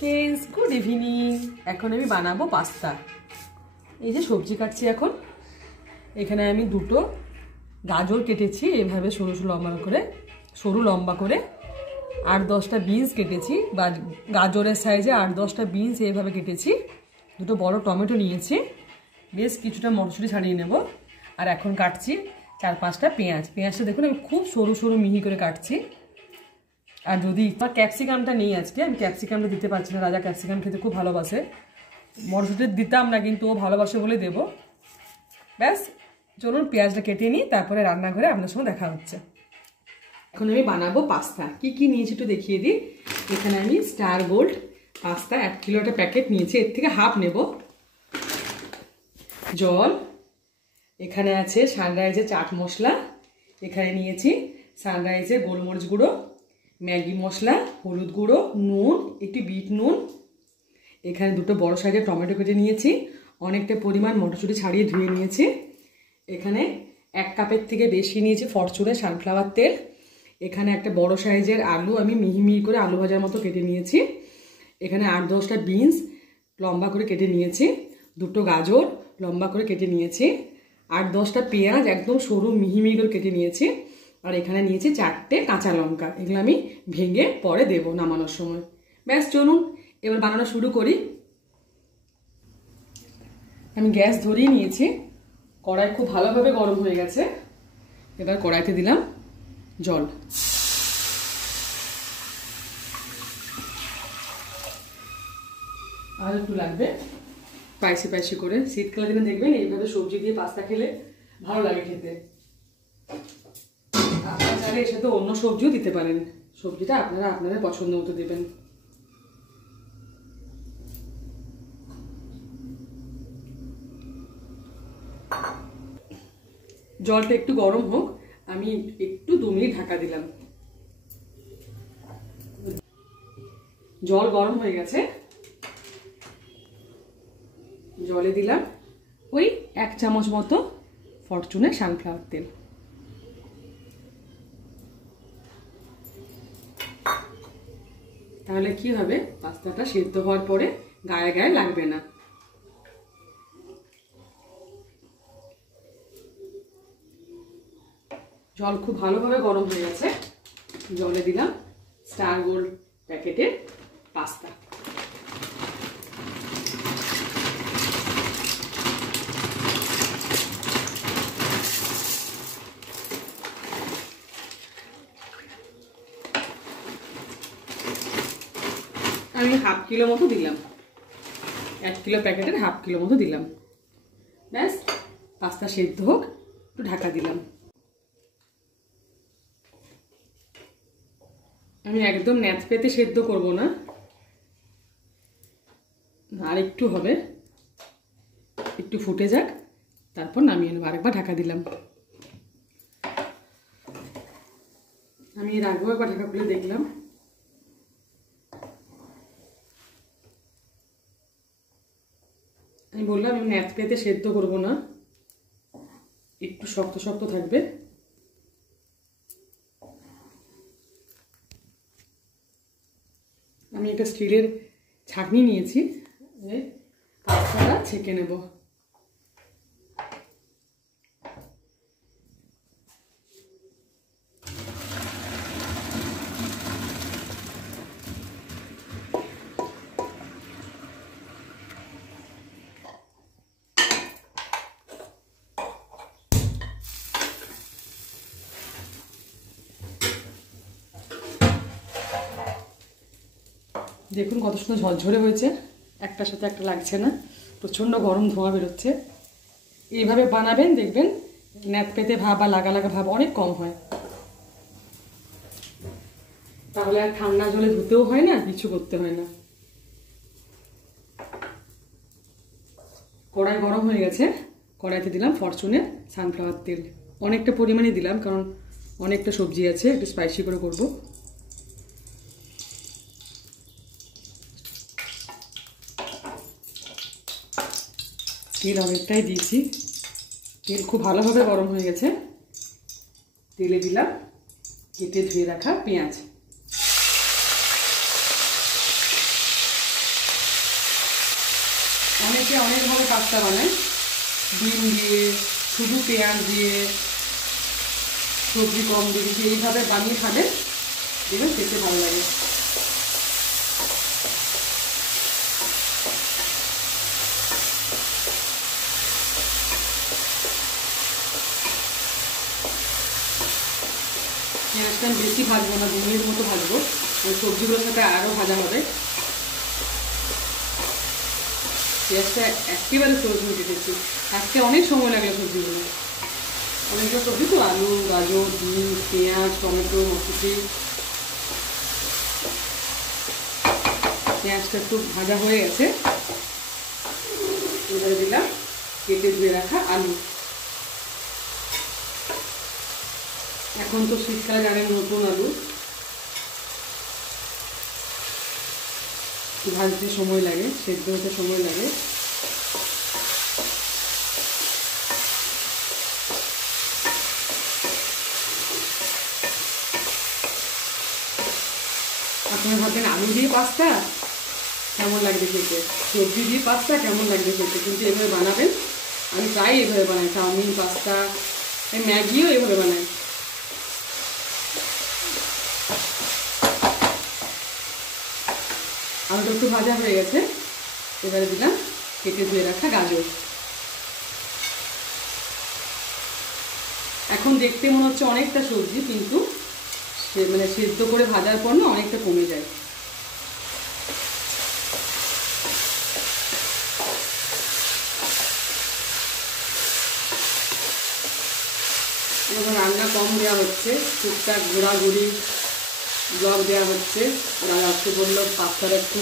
Friends, good evening. এখন আমি বানাবো পাস্তা। এই যে সবজি কাটছি এখন। এখানে আমি দুটো গাজর কেটেছি এভাবে সরু সরু লম্বা করে। 8-10টা বিনস কেটেছি, বা গাজরের সাইজে 8-10টা বিনস এইভাবে কেটেছি। দুটো বড় টমেটো নিয়েছি, বেশ কিছুটা মটরশুঁটি ছাড়িয়ে নেব। আর এখন কাটছি 4-5টা পেঁয়াজ। পেঁয়াজটা দেখুন আমি খুব সরু সরু মিহি করে কাটছি। আর যদি ক্যাপসিকামটা নেই, আজকে আমি ক্যাপসিকামটা দিতে পারছি না। রাজা ক্যাপসিকাম খেতে খুব ভালোবাসে, মটরশুঁটি দিতাম না, কিন্তু ও ভালোবাসে বলে দেবো। ব্যাস, চলুন পেঁয়াজটা কেটে নিই, তারপরে রান্নাঘরে আপনার সঙ্গে দেখা হচ্ছে। এখন আমি বানাবো পাস্তা। কি কি নিয়েছি একটু দেখিয়ে দিই। এখানে আমি স্টার গোল্ড পাস্তা 1 কিলো একটা প্যাকেট নিয়েছি, এর থেকে হাফ নেব। জল, এখানে আছে সানরাইজের চাট মশলা, এখানে নিয়েছি সানরাইজের গোলমরিচ গুঁড়ো, ম্যাগি মশলা, হলুদ গুঁড়ো, নুন, একটু বিট নুন। এখানে দুটো বড় সাইজের টমেটো কেটে নিয়েছি, অনেকটা পরিমাণ মটরশুঁটি ছাড়িয়ে ধুয়ে নিয়েছি। এখানে 1 কাপের থেকে বেশি নিয়েছি ফরচুনের সানফ্লাওয়ার তেল। এখানে একটা বড় সাইজের আলু আমি মিহি মিহি করে আলু ভাজার মতো কেটে নিয়েছি। এখানে 8-10টা বিনস লম্বা করে কেটে নিয়েছি, দুটো গাজর লম্বা করে কেটে নিয়েছি, 8-10টা পেঁয়াজ একদম সরু মিহি মিহি করে কেটে নিয়েছি। আর এখানে নিয়েছি 4টে কাঁচা লঙ্কা, এগুলো আমি ভেঙে পরে দেব নামানোর সময়। ব্যাস, চলুন এবার বানানো শুরু করি। আমি গ্যাস ধরিয়ে নিয়েছি, কড়াই খুব ভালোভাবে গরম হয়ে গেছে। এবার কড়াইতে দিলাম জল। আর একটু লাগবে, স্পাইসি স্পাইসি করে। শীতকালে দিনে দেখবেন এইভাবে সবজি দিয়ে পাস্তা খেলে ভালো লাগে খেতে। আপনারা চাইলে এর সাথে অন্য সবজিও দিতে পারেন, সবজিটা আপনারা আপনাদের পছন্দ মতো দেবেন। জলটা একটু গরম হোক, আমি একটু 2 মিনিট ঢাকা দিলাম। জল গরম হয়ে গেছে, জলে দিলাম ওই 1 চামচ মতো ফরচুনের সানফ্লাওয়ার তেল। তাহলে কি হবে, পাস্তাটা সেদ্ধ হওয়ার পরে গায়ে গায়ে লাগবে না। জল খুব ভালোভাবে গরম হয়ে গেছে, জলে দিলাম স্টার গোল্ড প্যাকেটের পাস্তা। আমি 1/2 কিলো মতো দিলাম, 1 কিলো প্যাকেটের 1/2 কিলো মতো দিলাম। ব্যাস, পাস্তা সেদ্ধ হোক, একটু ঢাকা দিলাম। আমি একদম ন্যাচ পেতে সেদ্ধ করব না, আর একটু হবে, একটু ফুটে যাক, তারপর নামিয়ে নেব। আরেকবার ঢাকা দিলাম। আমি এর আগেও একবার ঢাকা খুলে দেখলাম। আমি বললাম আমি ন্যাচ পেতে সেদ্ধ করব না, একটু শক্ত শক্ত থাকবে। আমি একটা স্টিলের ছাঁকনি নিয়েছি, পাস্তাটা ছেঁকে নেব। দেখুন কত সুন্দর ঝরঝরে হয়েছে, একটার সাথে একটা লাগছে না, প্রচণ্ড গরম ধোঁয়া বেরোচ্ছে। এইভাবে বানাবেন, দেখবেন ন্যাত পেতে ভাব বা লাগা লাগা ভাব অনেক কম হয়। তাহলে আর ঠান্ডা জলে ধুতেও হয় না, কিছু করতে হয় না। কড়াই গরম হয়ে গেছে, কড়াইতে দিলাম ফরচুনের সানফ্লাওয়ার তেল। অনেকটা পরিমাণে দিলাম, কারণ অনেকটা সবজি আছে, একটু স্পাইসি করে করব। তেল অনেকটাই দিয়েছি, তেল খুব ভালোভাবে গরম হয়ে গেছে। তেলে দিলাম কেটে ধুয়ে রাখা পেঁয়াজ। অনেকে অনেকভাবে পাস্তা বানায়, ডিম দিয়ে, শুধু পেঁয়াজ দিয়ে, সবজি কম দিয়ে, কিন্তু এইভাবে বানিয়ে খাবে দেখবেন খেতে ভালো লাগে। পেঁয়াজটা আমি বেশি ভাজবো না, 2 মিনিট মতো ভাজবো, সবজিগুলোর সাথে আরও ভাজা হবে। পেঁয়াজটা একেবারে ছোটো ছোটো কেটেছি, আজকে অনেক সময় লাগলো সবজিগুলো, অনেকটা সবজি তো, আলু, গাজর, ডিম, পেঁয়াজ, টমেটো, মটরশুঁটি। পেঁয়াজটা একটু ভাজা হয়ে গেছে, এবারে দিলাম কেটে ধুয়ে রাখা আলু। এখন তো শীতকালে জানেন নতুন আলু, ভাজতে সময় লাগে, সেদ্ধ হতে সময় লাগে। আপনারা ভাববেন আলু দিয়ে পাস্তা কেমন লাগবে খেতে, সবজি দিয়ে পাস্তা কেমন লাগবে খেতে, কিন্তু এভাবে বানাবেন। আমি প্রায় এভাবে বানাই, চাউমিন, পাস্তা, ম্যাগিও এভাবে বানাই। আলুটা একটু ভাজা হয়ে গেছে, এবারে দিলাম কেটে ধুয়ে রাখা গাজর। এখন দেখতে মনে হচ্ছে অনেকটা সবজি, কিন্তু মানে সেদ্ধ করে ভাজার পর না অনেকটা কমে যায়। এখন রান্না কম দেওয়া হচ্ছে, টুকটাক ঘোরাঘুরি ব্লগ দেওয়া হচ্ছে। ওরা আজকে বললো পাস্তাটা একটু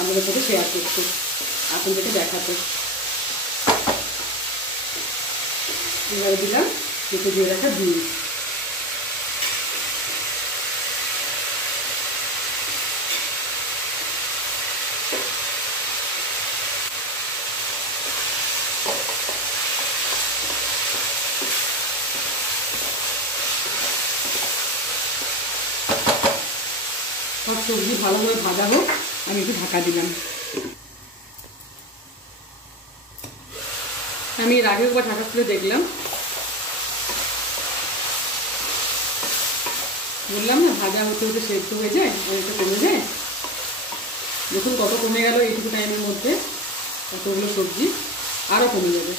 আমাদের সাথে শেয়ার করতে, আপনাদেরকে দেখাতে। এবারে দিলাম কেটে দিয়ে রাখা ডিম। সব সবজি ভালোভাবে ভাজা হোক, আমি একটু ঢাকা দিলাম। আমি এর আগে একবার ঢাকা খুলে দেখলাম, বললাম না ভাজা হতে হতে সেদ্ধ হয়ে যায়, অনেকটা কমে যায়। দেখুন কত কমে গেল এইটুকু টাইমের মধ্যে, কতগুলো সবজি আরও কমে যাবে।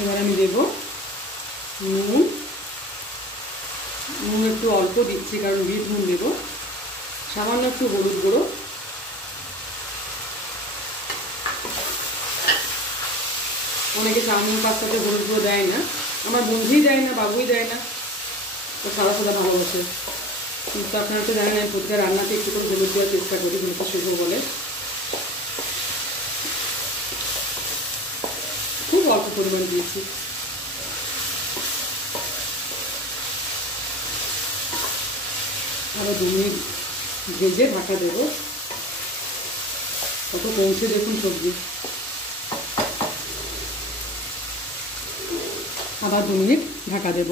এবার আমি দেব নুন। নুন একটু অল্প দিচ্ছি, কারণ বিট নুন দেব। সামান্য একটু হলুদ গুঁড়ো, অনেকে চাউমিন পাস্তাতে হলুদ গুঁড়ো দেয় না, আমার বন্ধুই দেয় না, বাবুই দেয় না, তো সাদা সাদা ভালোবাসে। কিন্তু আপনারা তো জানেন আমি প্রতিটা রান্নাতে একটু করে হলুদ দেওয়ার চেষ্টা করি, হলুদটা শুভ বলে। খুব অল্প পরিমাণ দিয়েছি। আরও 2 মিনিট ভেজে ঢাকা দেবো। কত কমছে দেখুন সবজি। আবার 2 মিনিট ঢাকা দেব।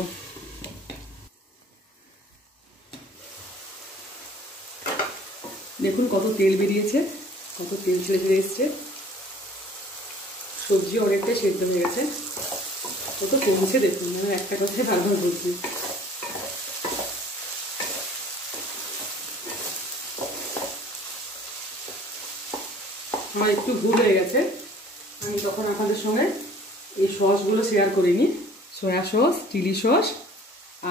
দেখুন কত তেল বেরিয়েছে, কত তেল ছেড়ে ছেড়ে এসছে। সবজি অনেকটাই সেদ্ধ হয়ে গেছে, কত কমছে দেখুন। মানে একটা কথাই বারবার বলছি, আমার একটু ভুল হয়ে গেছে। আমি তখন আপনাদের সঙ্গে এই সসগুলো শেয়ার করিনি, সয়া সস, চিলি সস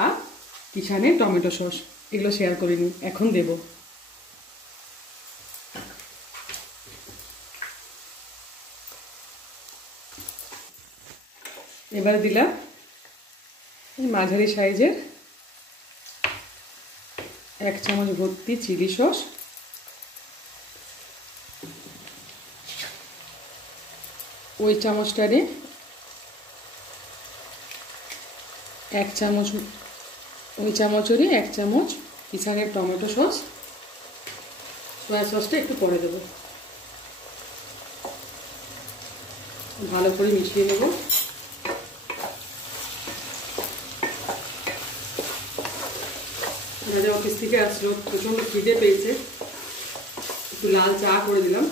আর কিষানের টমেটো সস, এগুলো শেয়ার করিনি, এখন দেব। এবারে দিলাম এই মাঝারি সাইজের 1 চামচ ভর্তি চিলি সস। ওই চামচটারে 1 চামচ, ওই চামচেরই 1 চামচ কিষানের টমেটো সস। সয়া সসটা একটু পরে দেবো, ভালো করে মিশিয়ে নেব। রাজা অফিস থেকে আসলো, প্রচণ্ড খিদে পেয়েছে, একটু লাল চা করে দিলাম।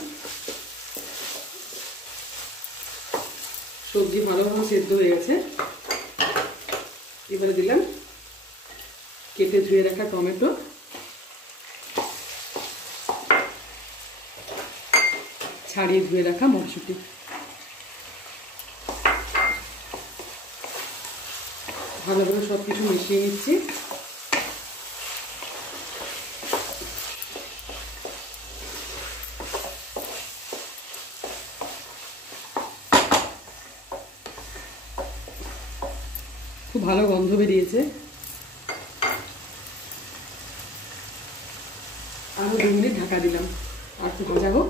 সবজি ভালোভাবে সেদ্ধ হয়ে গেছে। এবারে দিলাম কেটে ধুয়ে রাখা টমেটো, ছাড়িয়ে ধুয়ে রাখা মটরশুঁটি, ভালোভাবে সব কিছু মিশিয়ে নিচ্ছি। খুব ভালো গন্ধ বেরিয়েছে। আরো 2 মিনিট ঢাকা দিলাম, আর একটু ভাজা হোক।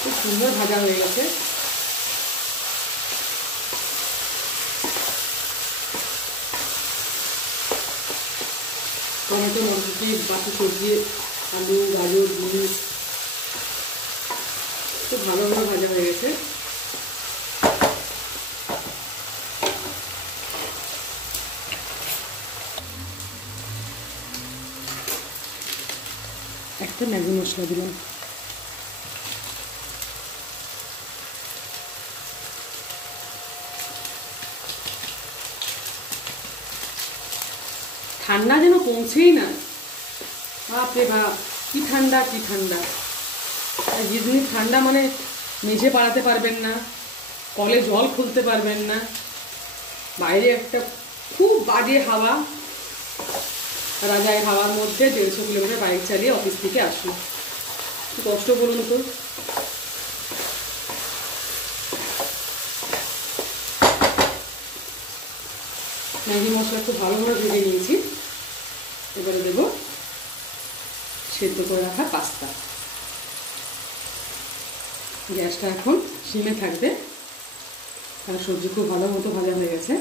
খুব সুন্দর ভাজা হয়ে গেছে। টমেটো, মটরশুঁটি, বাকি সবজি, আলু, গাজর, বিনস খুব ভালোভাবে ভাজা হয়ে গেছে। একটা ম্যাগি মশলা দিলাম। ঠান্ডা যেন কমছেই না, বাপরে বাপ, কি ঠান্ডা কি ঠান্ডা। যেদিন ঠান্ডা মানে মেঝে পাড়াতে পারবেন না, কলে জল খুলতে পারবেন না, বাইরে একটা খুব বাজে হাওয়া। রাজায় হাওয়ার মধ্যে 150 কিলোমিটার বাইক চালিয়ে অফিস থেকে আসি, কি কষ্ট বলুন তো। ম্যাগি মশলা খুব ভালোভাবে ভেজে নিয়েছি। এবারে দেব সেদ্ধ করে রাখা পাস্তা। গ্যাসটা এখন সিমে থাকবে, কারণ সবজি খুব ভালো মতো ভাজা হয়ে গেছে।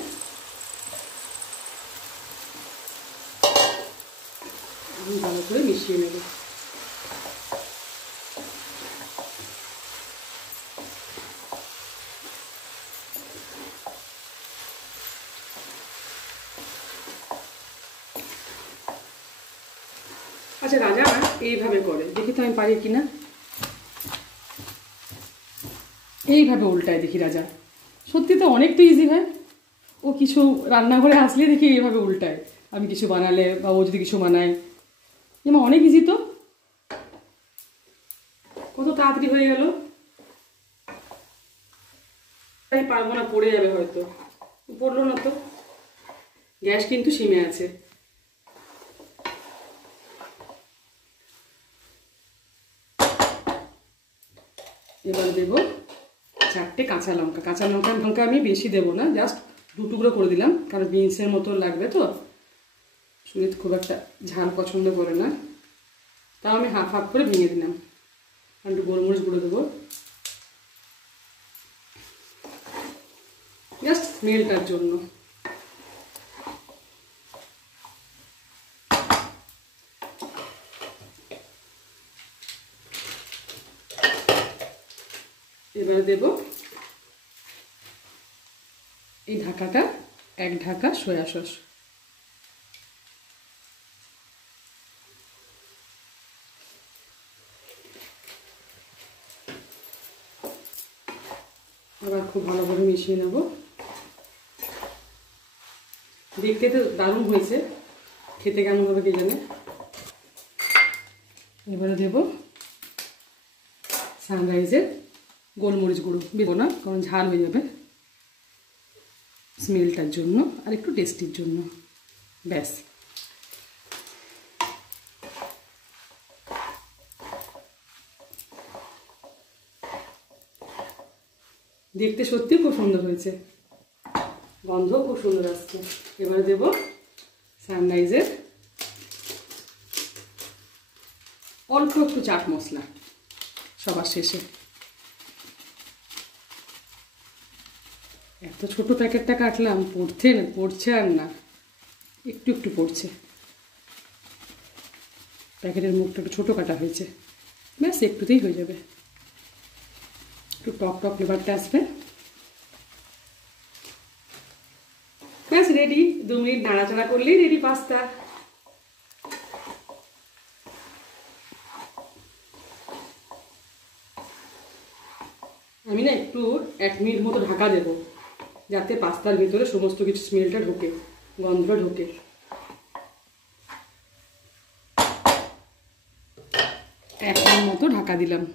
আমি ভালো করে মিশিয়ে নেব। আচ্ছা, রাজা এইভাবে করে, দেখি তো আমি পারি কিনা। এইভাবে উল্টায় দেখি রাজা, সত্যি তো অনেকটা ইজি হয়। ও কিছু রান্নাঘরে আসলে দেখি এইভাবে উল্টায়, আমি কিছু বানালে বা ও যদি কিছু বানায়। যেমন অনেক ইজি তো, কত তাড়াতাড়ি হয়ে গেল। তাই পারবো না, পড়ে যাবে হয়তো। পড়লো না তো। গ্যাস কিন্তু সিমে আছে। এবার দেব 4টে কাঁচা লঙ্কা। কাঁচা লঙ্কা আমি বেশি দেবো না, জাস্ট 2 টুকরো করে দিলাম, কারণ বিনসের মতো লাগবে তো। সুমিত খুব একটা ঝাল পছন্দ করে না, তাও আমি হাফ হাফ করে ভেঙে দিলাম। আর একটু গোলমরিচ গুঁড়ো দেবো, জাস্ট স্মেলটার জন্য। এবারে দেব এই ঢাকাটা, 1 ঢাকা সয়া সস। আবার খুব ভালোভাবে মিশিয়ে নেব। দেখতে তো দারুণ হয়েছে, খেতে কেমন হবে কে জানে। এবারে দেব সানরাইজের গোলমরিচ গুঁড়ো, দেবো না কারণ ঝাল হয়ে যাবে, স্মেলটার জন্য আর একটু টেস্টির জন্য, ব্যাস। দেখতে সত্যি খুব সুন্দর হয়েছে, গন্ধ খুব সুন্দর আসছে। এবারে দেব সানরাইজের অল্প একটু চাট মশলা সবার শেষে। এত ছোট প্যাকেটটা কাটলাম, পড়ছে আর না, একটু একটু পড়ছে। প্যাকেটের মুখটা একটু ছোটো কাটা হয়েছে, ব্যাস একটুতেই হয়ে যাবে। একটু টক টক ফ্লেভারটা আসবে, ব্যাস রেডি। 2 মিনিট নাড়াচাড়া করলেই রেডি পাস্তা। আমি না একটু 1 মিনিট মতো ঢাকা দেবো, যাতে পাস্তার ভিতরে সমস্ত কিছু স্মেলটা ঢোকে, গন্ধটা ঢোকে। 1 মিনিট মতো ঢাকা দিলাম।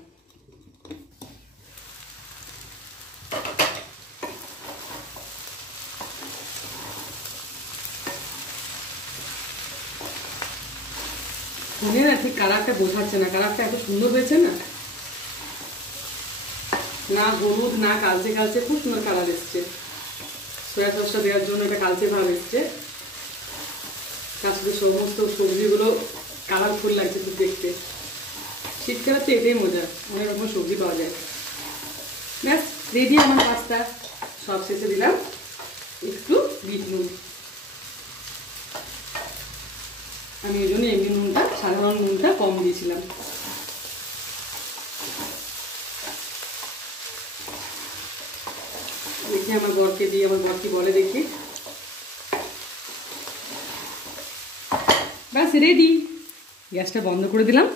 মনে না ঠিক কালারটা বোঝাচ্ছে না, কালারটা এত সুন্দর হয়েছে না, না হলুদ না কালচে কালচে, খুব সুন্দর কালার এসছে। সয়া সসটা দেওয়ার জন্য এটা কালচে ভাব এসছে, তার সাথে সমস্ত সবজিগুলো কালারফুল লাগছে খুব দেখতে। শীতকালে তো এটাই মজা, অনেক রকম সবজি পাওয়া যায়। ব্যাস রেডি আমার পাস্তা। সব শেষে দিলাম একটু বিট নুন। আমি ওই জন্য এমনি নুনটা, সাধারণ নুনটা কম দিয়েছিলাম। দেখি আমার বরকে দিয়ে, আমার বর কি বলে দেখি। ব্যাস রেডি। গ্যাসটা বন্ধ করে দিলাম।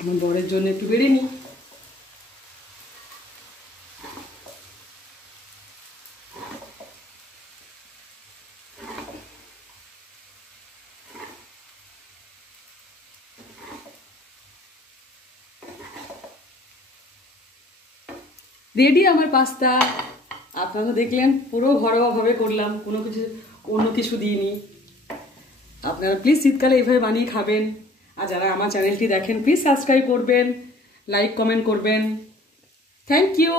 আমার বরের জন্য একটু বেড়ে নিই। রেডি আমার পাস্তা। আপনারা দেখলেন পুরো ঘরোয়াভাবে করলাম, অন্য কিছু দিইনি। আপনারা প্লিজ শীতকালে এইভাবে বানিয়ে খাবেন। আর যারা আমার চ্যানেলটি দেখেন প্লিজ সাবস্ক্রাইব করবেন, লাইক কমেন্ট করবেন। Thank you.